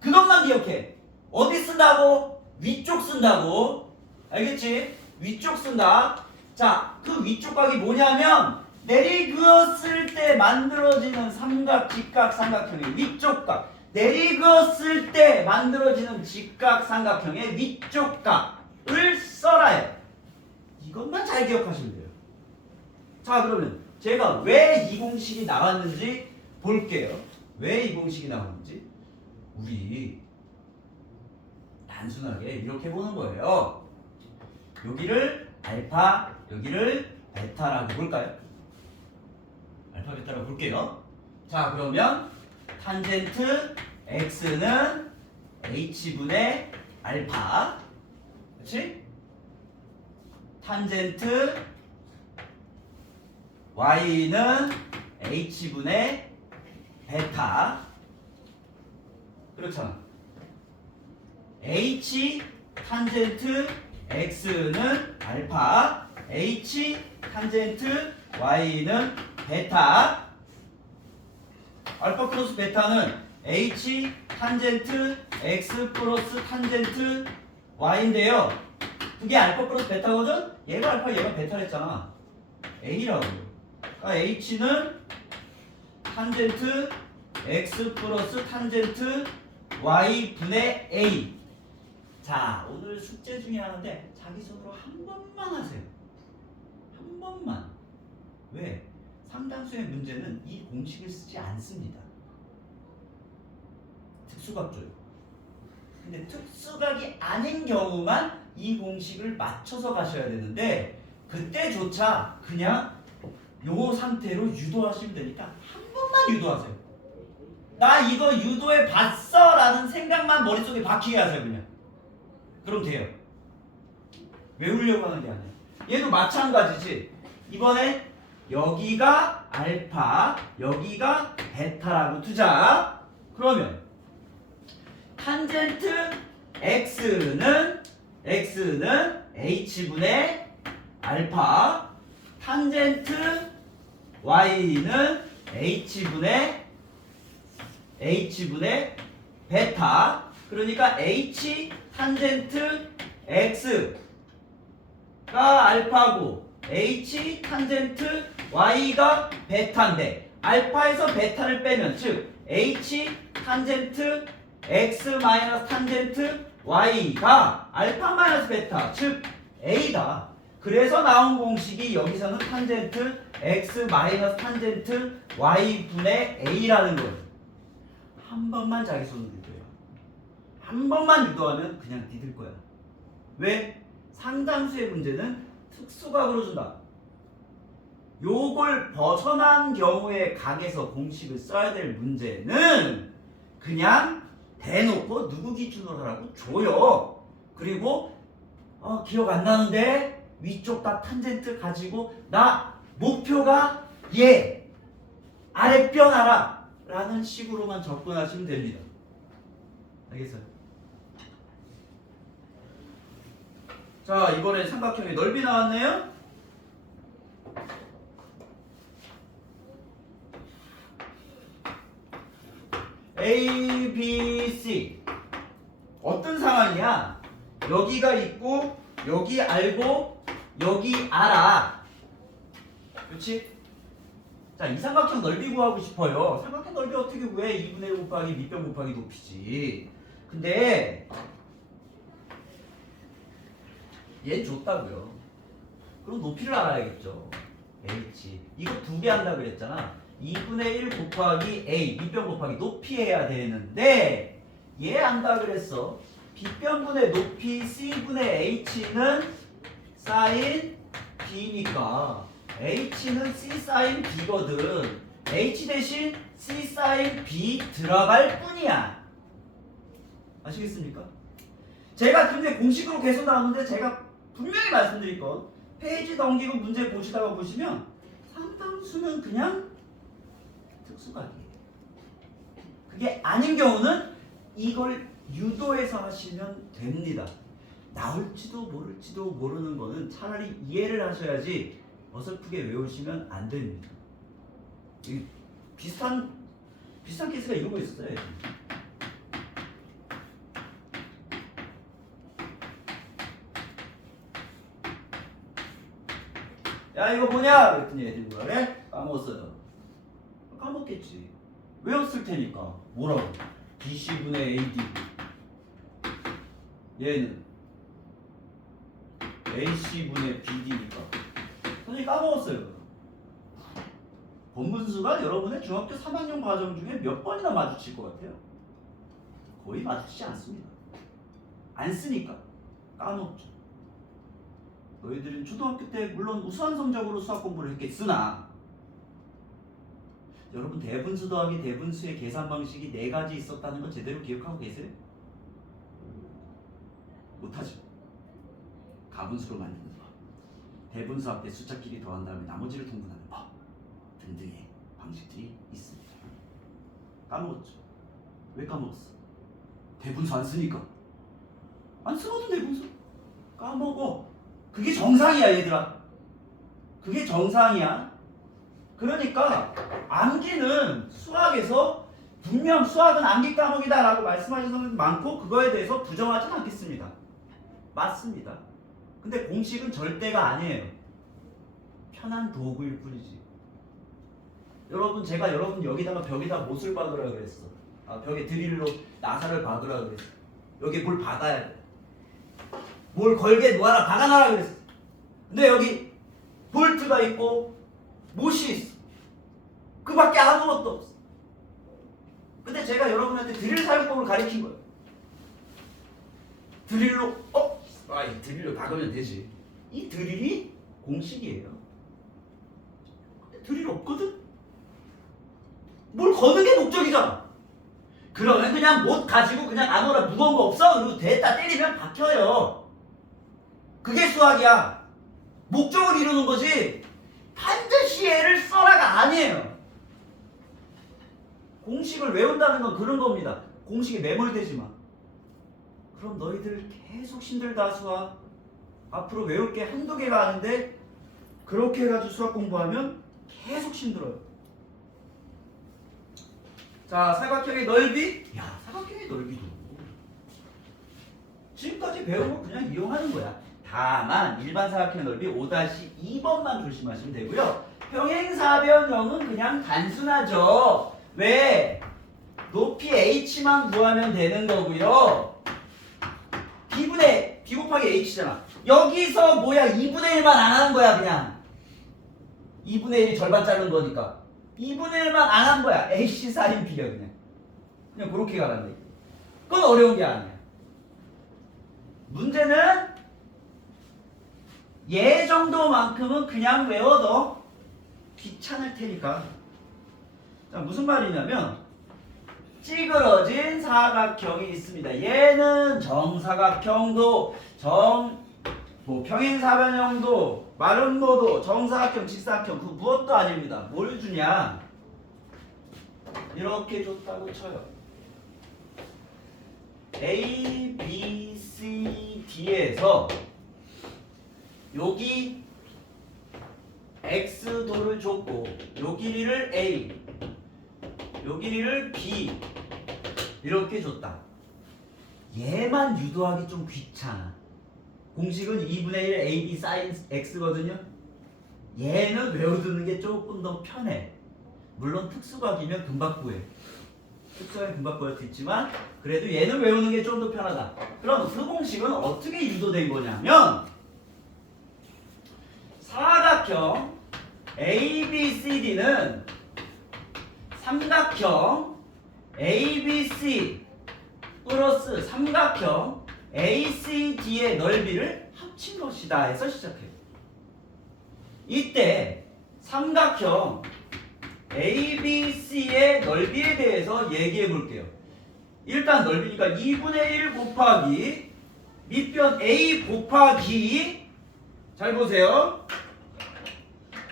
그것만 기억해. 어디 쓴다고? 위쪽 쓴다고. 알겠지? 위쪽 쓴다. 자, 그 위쪽 각이 뭐냐면 내리그었을 때 만들어지는 삼각, 직각, 삼각형의 위쪽 각. 내리그었을 때 만들어지는 직각, 삼각형의 위쪽 각을 써라요. 이것만 잘 기억하시면 돼요. 자, 그러면 제가 왜 이 공식이 나왔는지 볼게요. 왜 이 공식이 나왔는지. 우리 단순하게 이렇게 보는 거예요. 여기를 알파, 여기를 베타라고 볼까요? 알파, 베타라고 볼게요. 자, 그러면 탄젠트 x는 h분의 알파, 그렇지? 탄젠트 y는 h분의 베타, 그렇잖아. h 탄젠트 x는 알파, h 탄젠트 y는 베타. 알파 플러스 베타는 h 탄젠트 x 플러스 탄젠트 y인데요. 그게 알파 플러스 베타거든? 얘가 알파, 얘가 베타랬잖아. a라고. 그러니까 h는 탄젠트 x 플러스 탄젠트 y 분의 a. 자, 오늘 숙제 중에 하는데 자기 손으로 한 번만 하세요. 한 번만. 왜? 상당수의 문제는 이 공식을 쓰지 않습니다. 특수각조요. 근데 특수각이 아닌 경우만 이 공식을 맞춰서 가셔야 되는데 그때조차 그냥 요 상태로 유도하시면 되니까 한 번만 유도하세요. 나 이거 유도해 봤어 라는 생각만 머릿속에 박히게 하세요. 그냥. 그럼 돼요. 외우려고 하는 게 아니에요. 얘도 마찬가지지. 이번에 여기가 알파, 여기가 베타라고 두자. 그러면 탄젠트 x는 h분의 알파, 탄젠트 y는 h분의 베타. 그러니까 h 탄젠트 x가 알파고 h 탄젠트 y가 베타인데 알파에서 베타를 빼면 즉 h 탄젠트 x 마이너스 탄젠트 y가 알파 마이너스 베타 즉 a다. 그래서 나온 공식이 여기서는 탄젠트 x 마이너스 탄젠트 y 분의 a라는 거예요. 한 번만 자기 손으로 유도해요. 한 번만 유도하면 그냥 디딜 거야. 왜? 상당수의 문제는 특수각으로 준다. 요걸 벗어난 경우의 각에서 공식을 써야 될 문제는 그냥 대놓고 누구 기준으로 하라고 줘요. 그리고 기억 안 나는데 위쪽 각 탄젠트 가지고 나 목표가 얘 아랫변 알아 라는 식으로만 접근하시면 됩니다. 알겠어요? 자, 이번에 삼각형의 넓이 나왔네요. A, B, C. 어떤 상황이야? 여기가 있고 여기 알고 여기 알아. 그렇지? 자, 이 삼각형 넓이 구하고 싶어요. 삼각형 넓이 어떻게 구해? 2분의 1 곱하기 밑변 곱하기 높이지. 근데 얘는 줬다고요. 그럼 높이를 알아야겠죠. H. 이거 두 개 한다 그랬잖아. 2분의 1 곱하기 A, 밑변 곱하기 높이 해야 되는데 얘 안다 그랬어. B변분의 높이 C분의 H는 sin B니까 H는 C sin B거든. H 대신 C sin B 들어갈 뿐이야. 아시겠습니까? 제가 근데 공식으로 계속 나오는데 제가 분명히 말씀드릴 건 페이지 넘기고 문제 보시다가 보시면 상당수는 그냥 특수각이에요. 그게 아닌 경우는 이걸 유도해서 하시면 됩니다. 나올지도 모를지도 모르는 거는 차라리 이해를 하셔야지 어설프게 외우시면 안 됩니다. 비슷한 케이스가 이런 거 있었어요. 야, 이거 뭐냐? 그랬더니 애들이 뭐라 그래? 까먹었어요. 까먹겠지. 외웠을 테니까. 뭐라고? BC분의 AD. 얘는 AC분의 BD니까. 선생님 까먹었어요. 본분수가 여러분의 중학교 3학년 과정 중에 몇 번이나 마주칠 것 같아요? 거의 마주치지 않습니다. 안 쓰니까 까먹죠. 너희들은 초등학교 때 물론 우수한 성적으로 수학 공부를 했겠으나 여러분 대분수 더하기 대분수의 계산 방식이 4가지 있었다는 건 제대로 기억하고 계세요? 못하죠. 가분수로 만드는 법, 대분수 앞에 숫자끼리 더한 다음에 나머지를 통분하는 법 등등의 방식들이 있습니다. 까먹었죠? 왜 까먹었어? 대분수 안 쓰니까. 안 쓰거든 대분수. 까먹어. 그게 정상이야 얘들아. 그게 정상이야. 그러니까 암기는 수학에서 분명 수학은 암기 과목이다 라고 말씀하시는 분들 많고 그거에 대해서 부정하진 않겠습니다. 맞습니다. 근데 공식은 절대가 아니에요. 편한 도구일 뿐이지. 여러분 제가 여러분 여기다가 벽에다 못을 박으라 그랬어. 벽에 드릴로 나사를 박으라 그랬어. 여기 뭘 박아야 돼. 뭘 걸게 놓아라 박아놔라 그랬어. 근데 여기 볼트가 있고 못이 있어. 그 밖에 아무것도 없어. 근데 제가 여러분한테 드릴 사용법을 가르친 거예요. 드릴로 이 드릴로 박으면 되지. 이 드릴이 공식이에요. 근데 드릴 없거든? 뭘 거는 게 목적이잖아. 그러면 그냥 못 가지고 그냥 아무나 무거운 거 없어? 그리고 됐다 때리면 박혀요. 그게 수학이야. 목적을 이루는 거지 반드시 얘를 써라가 아니에요. 공식을 외운다는 건 그런 겁니다. 공식에 매몰되지 마. 그럼 너희들 계속 힘들다 수학. 앞으로 외울 게 한두 개가 아닌데 그렇게 해가지고 수학 공부하면 계속 힘들어요. 자, 사각형의 넓이. 야, 사각형의 넓이도 지금까지 배운 거 그냥 이용하는 거야. 다만 일반 사각형의 넓이 5-2번만 조심하시면 되고요. 평행사변형은 그냥 단순하죠. 왜? 높이 h만 구하면 되는 거고요. B 곱하기 h잖아. 여기서 뭐야? 2분의 1만 안 하는 거야 그냥. 2분의 1이 절반 자른 거니까 2분의 1만 안 한 거야. AC sin B야 그냥 그렇게 가라는 얘기. 그건 어려운 게 아니야. 문제는 얘 정도만큼은 그냥 외워도 귀찮을 테니까. 자, 무슨 말이냐면 찌그러진 사각형이 있습니다. 얘는 정사각형도 평행사변형도 마름모도 정사각형, 직사각형 그 무엇도 아닙니다. 뭘 주냐? 이렇게 줬다고 쳐요. A, B, C, D에서 여기 x도를 줬고 요 길이를 a, 요 길이를 b 이렇게 줬다. 얘만 유도하기 좀 귀찮아. 공식은 2분의 1 ab sin x거든요. 얘는 외워두는 게 조금 더 편해. 물론 특수각이면 금방 구해. 특수각이 금방 구할 수 있지만 그래도 얘는 외우는 게 좀 더 편하다. 그럼 그 공식은 어떻게 유도된 거냐면 사각형 ABCD는 삼각형 ABC 플러스 삼각형 ACD의 넓이를 합친 것이다 해서 시작해요. 이때 삼각형 ABC의 넓이에 대해서 얘기해 볼게요. 일단 넓이니까 2분의 1 곱하기 밑변 A 곱하기 잘 보세요.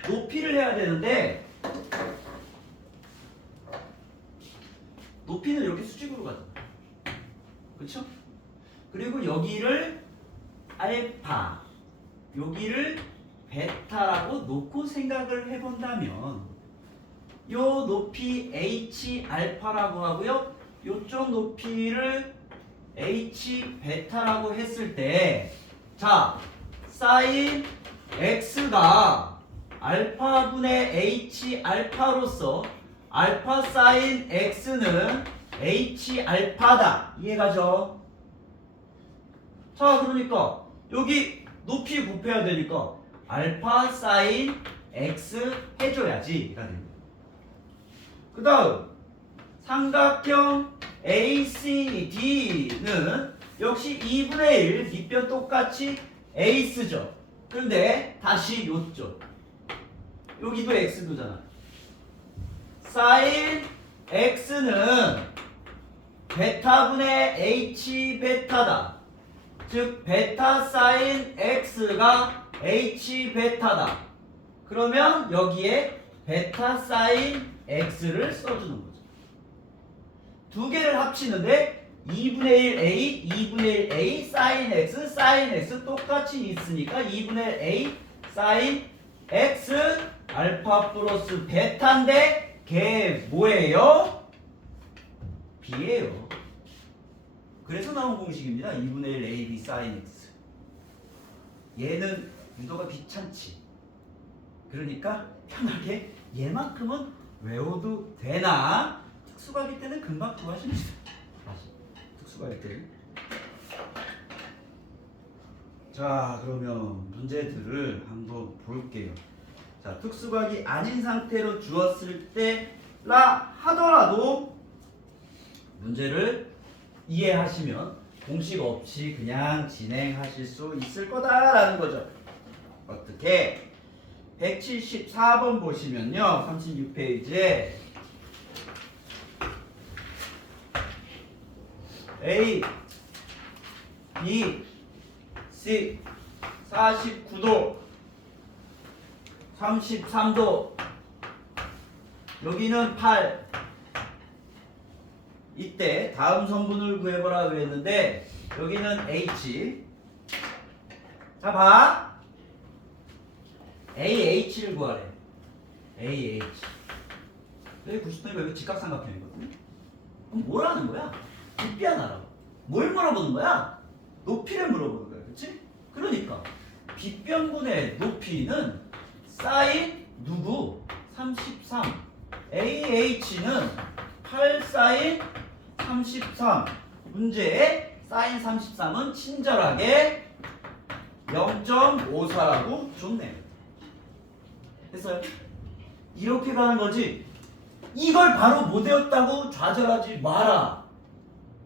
높이를 해야 되는데 높이는 이렇게 수직으로 가잖아. 그렇죠? 그리고 여기를 알파, 여기를 베타라고 놓고 생각을 해본다면 요 높이 h 알파라고 하고요. 요쪽 높이를 h 베타라고 했을 때 자, 사인 x가 알파분의 h 알파로서 알파 사인 x는 h 알파다. 이해가죠? 자, 그러니까 여기 높이 곱해야 되니까 알파 사인 x 해줘야지. 그 다음 삼각형 ACD는 역시 2분의 1 밑변 똑같이 에이스죠. 그런데 다시 요쪽 여기도 x도잖아. 사인 x는 베타분의 h 베타다. 즉 베타 사인 x가 h 베타다. 그러면 여기에 베타 사인 x를 써주는 거죠. 두 개를 합치는데 2분의 1 a, 2분의 1 a 사인 x 똑같이 있으니까 2분의 1 a 사인 x 알파 플러스 베타인데 걔 뭐예요? b예요. 그래서 나온 공식입니다. 2분의 1 ab 사인 x. 얘는 유도가 귀찮지. 그러니까 편하게 얘만큼은 외워도 되나? 특수각일 때는 금방 구하십니다. 다시 특수각일 때는. 자, 그러면 문제들을 한번 볼게요. 자, 특수각이 아닌 상태로 주었을 때라 하더라도 문제를 이해하시면 공식 없이 그냥 진행하실 수 있을 거다라는 거죠. 어떻게? 174번 보시면요. 36페이지에 A, B, C 49도 33도 여기는 8 이때 다음 성분을 구해보라 그랬는데 여기는 H 자 봐 AH를 구하래. AH 여기 90도니까 여기 직각삼각형이거든요. 그럼 뭘 하는 거야? 빗변하라고. 뭘 물어보는 거야? 높이를 물어보는 거야. 그치? 그러니까 빗변분의 높이는 사인 누구? 33 AH는 8 사인 33 문제에 사인 33은 친절하게 0.54라고 줬네. 됐어요? 이렇게 가는 거지. 이걸 바로 못 외웠다고 좌절하지 마라.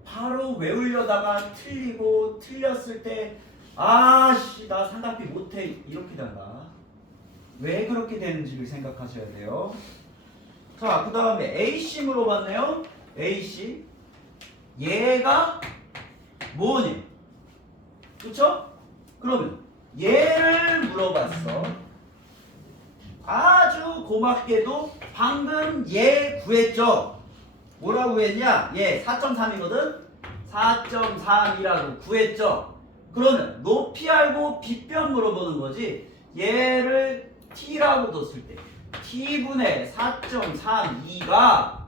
바로 외우려다가 틀리고 틀렸을 때 아씨 나 삼각비 못해 이렇게 된다. 왜 그렇게 되는지를 생각하셔야 돼요. 자, 그 다음에 AC 물어봤네요. AC 얘가 뭐니? 그쵸? 그러면 얘를 물어봤어. 아주 고맙게도 방금 얘 구했죠. 뭐라고 했냐? 얘 4.3이거든. 4.3이라고 구했죠. 그러면 높이 알고 빗변 물어보는 거지. 얘를 t라고 뒀을 때 t분의 4.32가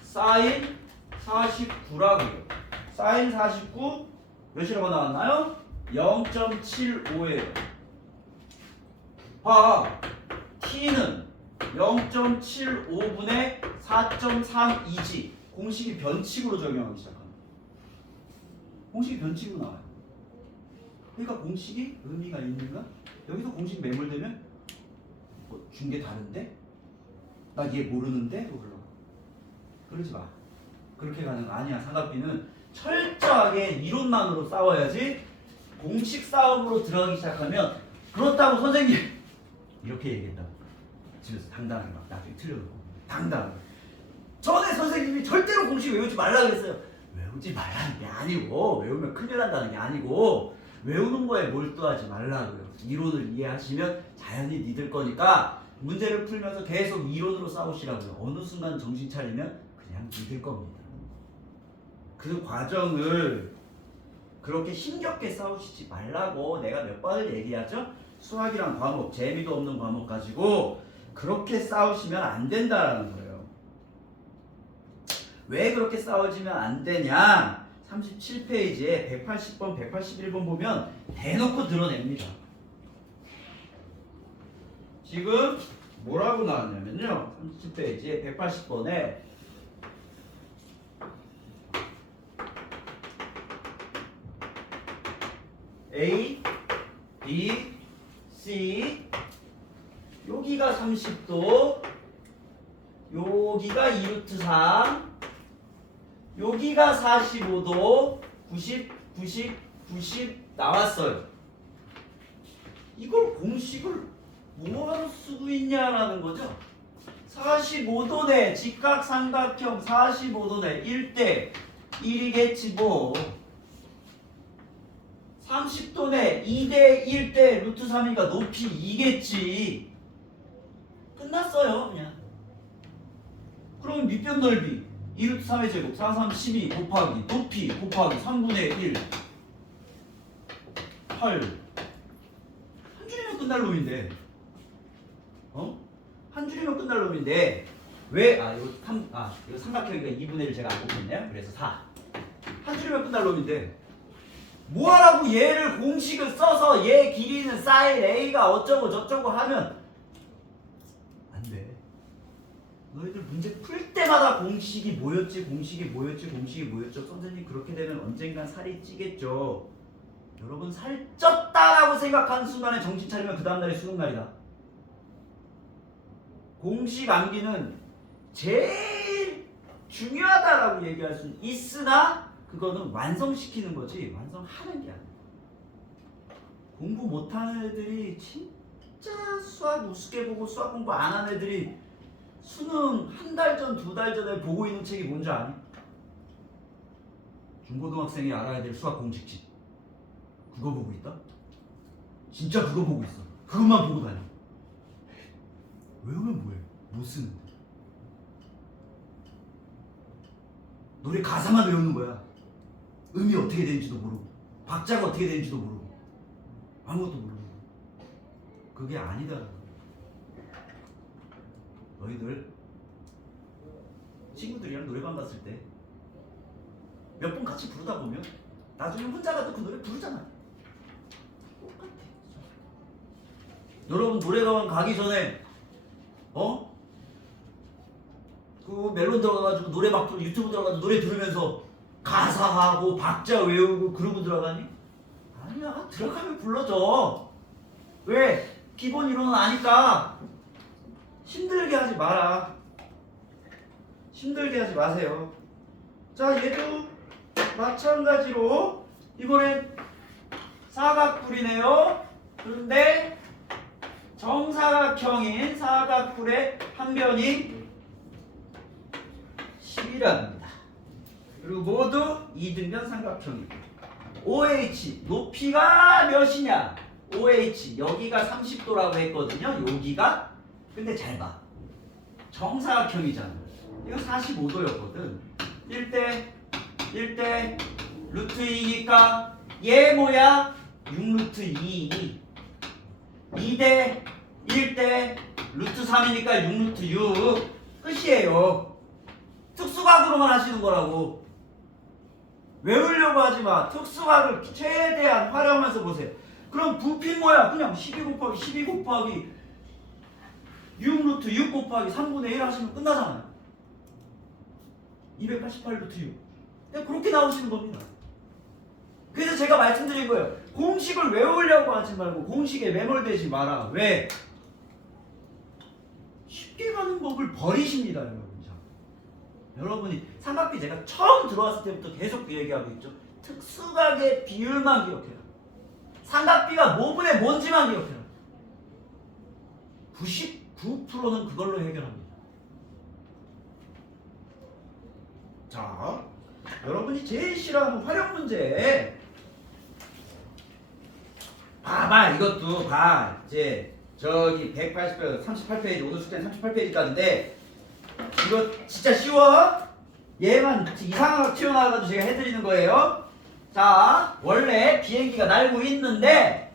사인 49라고요. 사인 49 몇이라고 나왔나요? 0.75예요. 봐. t는 0.75분의 4.32지. 공식이 변칙으로 적용하기 시작합니다. 공식이 변칙으로 나와요. 그러니까 공식이 의미가 있는가? 여기서 공식 매몰되면 준 게 다른데? 나 얘 모르는데? 그러려고. 그러지 마. 그렇게 가는 거 아니야. 삼각비는 철저하게 이론만으로 싸워야지. 공식 싸움으로 들어가기 시작하면 그렇다고 선생님 이렇게 얘기했다고 집에서 당당하게 막 나중에 틀려놓고 당당하게 전에 선생님이 절대로 공식 외우지 말라 그랬어요. 외우지 말라는 게 아니고 외우면 큰일 난다는 게 아니고 외우는 거에 몰두하지 말라고요. 이론을 이해하시면 자연히 믿을 거니까 문제를 풀면서 계속 이론으로 싸우시라고요. 어느 순간 정신 차리면 그냥 믿을 겁니다. 그 과정을 그렇게 힘겹게 싸우시지 말라고 내가 몇 번을 얘기하죠? 수학이란 과목, 재미도 없는 과목 가지고 그렇게 싸우시면 안 된다라는 거예요. 왜 그렇게 싸우지면 안 되냐? 37페이지에 180번, 181번 보면 대놓고 드러냅니다. 지금 뭐라고 나왔냐면요. 37페이지에 180번에 A, B, C 여기가 30도 여기가 2루트 3 여기가 45도 90, 90, 90 나왔어요. 이걸 공식을 뭐하러 쓰고 있냐라는 거죠. 45도네 직각삼각형 45도네 1대 1이겠지 뭐. 30도네 2대 1대 루트 3이니까 높이 2겠지. 끝났어요 그냥. 그럼 밑변 넓이 2루트 3의 제곱 4, 3, 12 곱하기 높이 곱하기 3분의 1 8 한 줄이면 끝날 놈인데 한 줄이면 끝날 놈인데 왜? 이거 삼각형이니까 2분의 1 제가 안 곱했네요. 그래서 4 한 줄이면 끝날 놈인데 뭐하라고 얘를 공식을 써서 얘 길이는 사인 A가 어쩌고 저쩌고 하면 안 돼. 너희들 문제 풀 때마다 공식이 뭐였지 공식이 뭐였지 공식이 뭐였죠. 선생님 그렇게 되면 언젠간 살이 찌겠죠. 여러분 살쪘다라고 생각하는 순간에 정신 차리면 그 다음날이 수능날이다. 공식 암기는 제일 중요하다라고 얘기할 수는 있으나 그거는 완성시키는 거지 완성하는 게 아니야. 공부 못하는 애들이 진짜 수학 우습게 보고 수학 공부 안 하는 애들이 수능 한 달 전, 두 달 전에 보고 있는 책이 뭔지 아니? 중고등학생이 알아야 될 수학 공식집. 그거 보고 있다? 진짜 그거 보고 있어. 그것만 보고 다녀. 외우면 뭐해? 못 쓰는데. 노래 가사만 외우는 거야. 음이 어떻게 되는지도 모르고 박자가 어떻게 되는지도 모르고 아무것도 모르고. 그게 아니다. 너희들 친구들이랑 노래방 갔을 때 몇 번 같이 부르다 보면 나중에 혼자 가도 그 노래 부르잖아. 똑같아. 여러분 노래방 가기 전에 그 멜론 들어가가지고 노래 막 유튜브 들어가서 노래 들으면서 가사하고 박자 외우고 그러고 들어가니? 아니야. 들어가면 불러줘. 왜? 기본 이론은 아니까. 힘들게 하지 마라. 힘들게 하지 마세요. 자, 얘도 마찬가지로 이번엔 사각뿔이네요. 그런데 정사각형인 사각뿔의 한 변이 10이랍니다. 그리고 모두 이등변 삼각형이고 OH 높이가 몇이냐? OH 여기가 30도라고 했거든요. 여기가 근데 잘 봐. 정사각형이잖아. 이거 45도였거든. 1대 루트 2니까 얘 뭐야? 6루트 2. 2대 1대 루트 3이니까 6루트 6. 끝이에요. 특수각으로만 하시는 거라고. 외우려고 하지 마. 특수각을 최대한 활용하면서 보세요. 그럼 부피 뭐야? 그냥 12 곱하기 12 곱하기 6루트 6 곱하기 3분의 1 하시면 끝나잖아요. 288 루트 6. 그냥 그렇게 나오시는 겁니다. 그래서 제가 말씀드린 거예요. 공식을 외우려고 하지 말고 공식에 매몰되지 마라. 왜? 쉽게 가는 법을 버리십니다, 여러분. 자, 여러분이 삼각비 제가 처음 들어왔을 때부터 계속 그 얘기하고 있죠. 특수각의 비율만 기억해라. 삼각비가 뭐분의 뭔지만 기억해라. 99%는 그걸로 해결합니다. 자, 여러분이 제일 싫어하는 활용 문제. 봐봐, 이것도 봐. 이제 저기 180페이지, 38페이지, 오늘 숙제는 38페이지까지인데 이거 진짜 쉬워. 얘만 이상하게 튀어나와가지고 제가 해드리는 거예요. 자, 원래 비행기가 날고 있는데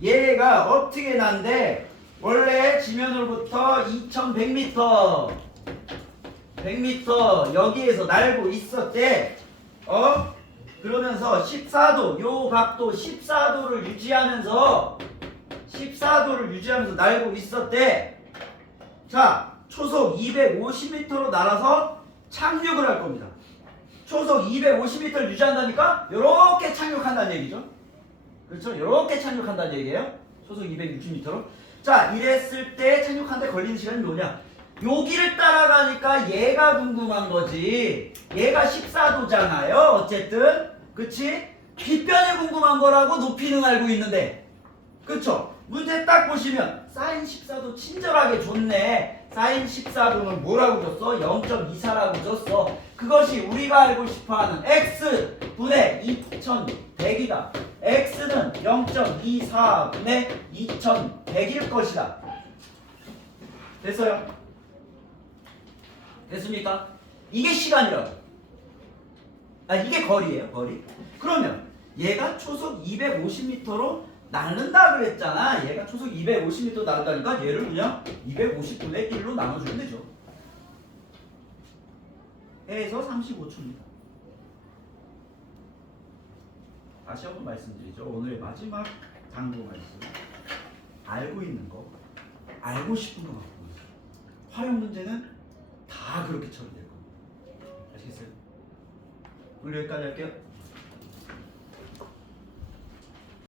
얘가 어떻게 난데 원래 지면으로부터 2100m 100m 여기에서 날고 있었대. 그러면서 14도, 요 각도 14도를 유지하면서 날고 있었대. 자, 초속 250m로 날아서 착륙을 할 겁니다. 초속 250m를 유지한다니까 요렇게 착륙한다는 얘기죠. 그렇죠? 요렇게 착륙한다는 얘기예요. 초속 260m로. 자, 이랬을 때 착륙하는데 걸리는 시간이 뭐냐? 여기를 따라가니까 얘가 궁금한 거지. 얘가 14도잖아요. 어쨌든. 그치? 빗변이 궁금한 거라고 높이는 알고 있는데. 그쵸? 문제 딱 보시면 사인 14도 친절하게 줬네. 사인 14도는 뭐라고 줬어? 0.24라고 줬어. 그것이 우리가 알고 싶어하는 x분의 2100이다. x는 0.24분의 2100일 것이다. 됐어요? 됐습니까? 이게 시간이라고. 이게 거리예요, 거리. 그러면 얘가 초속 250m로 나른다 그랬잖아. 얘가 초속 250m 나른다니까 얘를 그냥 250분의 1로 나눠주면 되죠. 해서 35초입니다. 다시 한번 말씀드리죠. 오늘의 마지막 당부 말씀. 알고 있는 거, 알고 싶은 거 갖고 있어요. 활용 문제는 다 그렇게 처리될 겁니다. 아시겠어요? 오늘 여기까지 할게요.